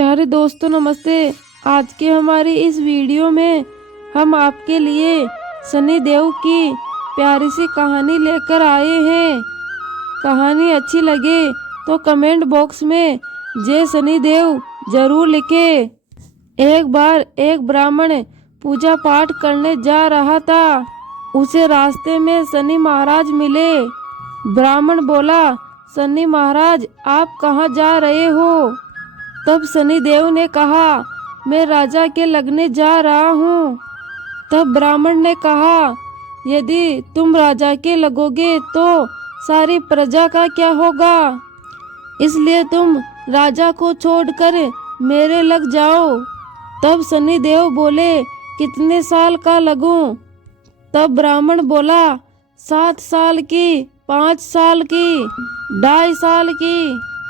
प्यारे दोस्तों नमस्ते। आज के हमारी इस वीडियो में हम आपके लिए सनी देओल की प्यारी सी कहानी लेकर आए हैं। कहानी अच्छी लगे तो कमेंट बॉक्स में जय सनी देओल जरूर लिखें। एक बार एक ब्राह्मण पूजा पाठ करने जा रहा था। उसे रास्ते में सनी महाराज मिले। ब्राह्मण बोला, सनी महाराज आप कहाँ जा रहे हो? तब सनी देओल ने कहा, मैं राजा के लगने जा रहा हूँ। तब ब्राह्मण ने कहा, यदि तुम राजा के लगोगे तो सारी प्रजा का क्या होगा? इसलिए तुम राजा को छोड़कर मेरे लग जाओ। तब सनी देओल बोले, कितने साल का लगूं? तब ब्राह्मण बोला, 7 साल की, 5 साल की, 2.5 साल की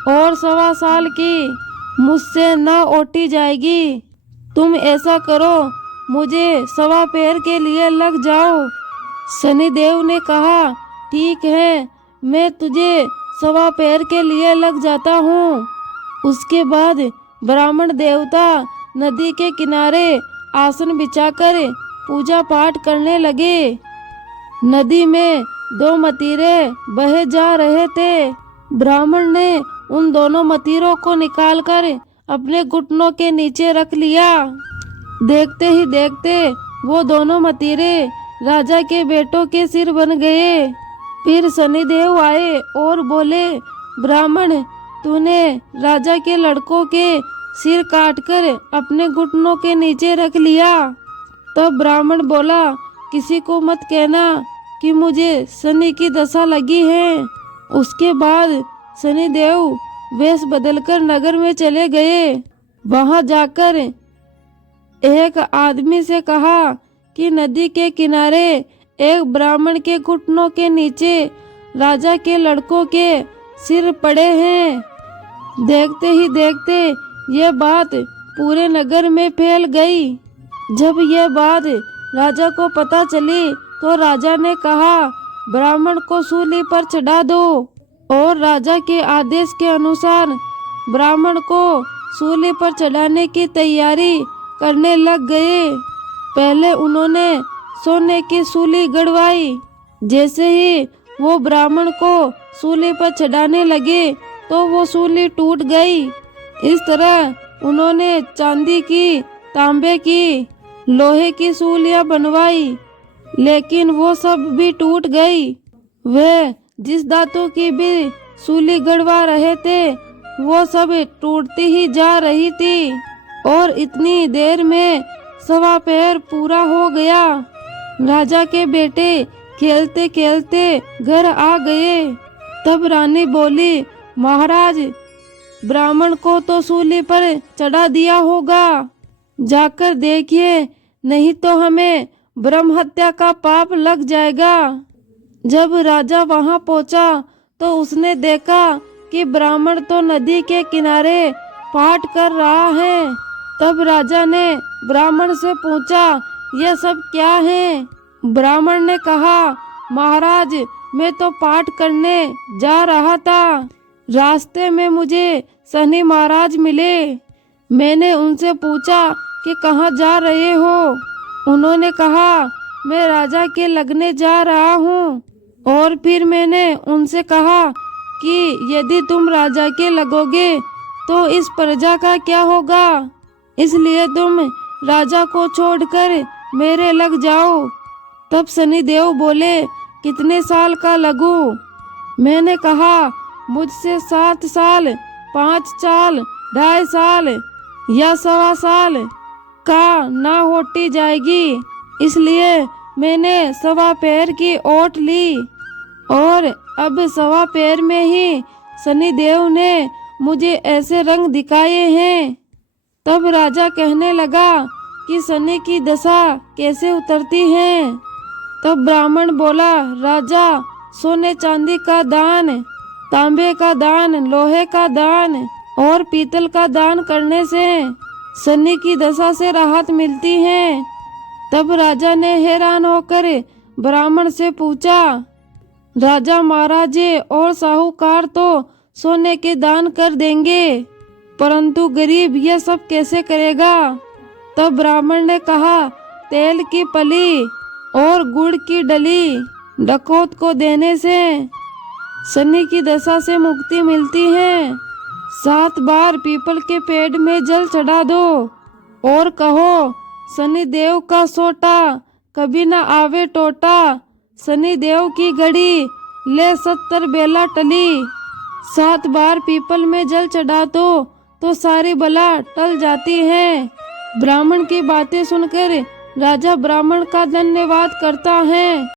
और 1.25 साल की। मुझसे न ओटी जाएगी। तुम ऐसा करो, मुझे 1.25 पैर के लिए लग जाओ। सनी देओल ने कहा, ठीक है, मैं तुझे 1.25 पैर के लिए लग जाता हूँ। उसके बाद ब्राह्मण देवता नदी के किनारे आसन बिछाकर पूजा पाठ करने लगे। नदी में 2 मतीरे बहे जा रहे थे। ब्राह्मण ने उन दोनों मतीरों को निकालकर अपने घुटनों के नीचे रख लिया। देखते ही देखते वो दोनों मतीरे राजा के बेटों के सिर बन गए। फिर सनी देओल आए और बोले, ब्राह्मण तूने राजा के लड़कों के सिर काटकर अपने घुटनों के नीचे रख लिया। तब ब्राह्मण बोला, किसी को मत कहना कि मुझे सनी की दशा लगी है। उसके बाद सनी देओल वेश बदलकर नगर में चले गए। वहां जाकर एक आदमी से कहा कि नदी के किनारे एक ब्राह्मण के घुटनों के नीचे राजा के लड़कों के सिर पड़े हैं। देखते ही देखते ये बात पूरे नगर में फैल गई। जब यह बात राजा को पता चली तो राजा ने कहा, ब्राह्मण को सूली पर चढ़ा दो। और राजा के आदेश के अनुसार ब्राह्मण को सूली पर चढ़ाने की तैयारी करने लग गए। पहले उन्होंने सोने की सूली गड़वाई। जैसे ही वो ब्राह्मण को सूली पर चढ़ाने लगे तो वो सूली टूट गई। इस तरह उन्होंने चांदी की, तांबे की, लोहे की सूलियां बनवाई, लेकिन वो सब भी टूट गई। वे जिस धातु की भी सूली गड़वा रहे थे वो सब टूटती ही जा रही थी। और इतनी देर में 1.25 पैर पूरा हो गया। राजा के बेटे खेलते खेलते घर आ गए। तब रानी बोली, महाराज ब्राह्मण को तो सूली पर चढ़ा दिया होगा, जाकर देखिए, नहीं तो हमें ब्रह्म हत्या का पाप लग जाएगा। जब राजा वहां पहुंचा तो उसने देखा कि ब्राह्मण तो नदी के किनारे पाठ कर रहा है। तब राजा ने ब्राह्मण से पूछा, यह सब क्या है? ब्राह्मण ने कहा, महाराज मैं तो पाठ करने जा रहा था। रास्ते में मुझे सनी महाराज मिले। मैंने उनसे पूछा कि कहाँ जा रहे हो? उन्होंने कहा, मैं राजा के लगने जा रहा हूँ। और फिर मैंने उनसे कहा कि यदि तुम राजा के लगोगे तो इस प्रजा का क्या होगा? इसलिए तुम राजा को छोड़कर मेरे लग जाओ। तब सनी देओल बोले, कितने साल का लगूं? मैंने कहा, मुझसे 7 साल, 5 साल, 2.5 साल या 1.25 साल का ना होटी जाएगी। इसलिए मैंने 1.25 पैर की ओट ली। और अब 1.25 पैर में ही सनी देओल ने मुझे ऐसे रंग दिखाए हैं। तब राजा कहने लगा कि सनी की दशा कैसे उतरती है। तब ब्राह्मण बोला, राजा सोने चांदी का दान, तांबे का दान, लोहे का दान और पीतल का दान करने से सनी की दशा से राहत मिलती है। तब राजा ने हैरान होकर ब्राह्मण से पूछा, राजा महाराजे और साहूकार तो सोने के दान कर देंगे, परंतु गरीब यह सब कैसे करेगा। तब ब्राह्मण ने कहा, तेल की पली और गुड़ की डली डकैत को देने से शनि की दशा से मुक्ति मिलती है। 7 बार पीपल के पेड़ में जल चढ़ा दो और कहो, शनि देव का सोटा कभी न आवे टोटा। शनि देव की घड़ी ले 70 बेला टली। 7 बार पीपल में जल चढ़ा दो तो सारी बला टल जाती है। ब्राह्मण की बातें सुनकर राजा ब्राह्मण का धन्यवाद करता है।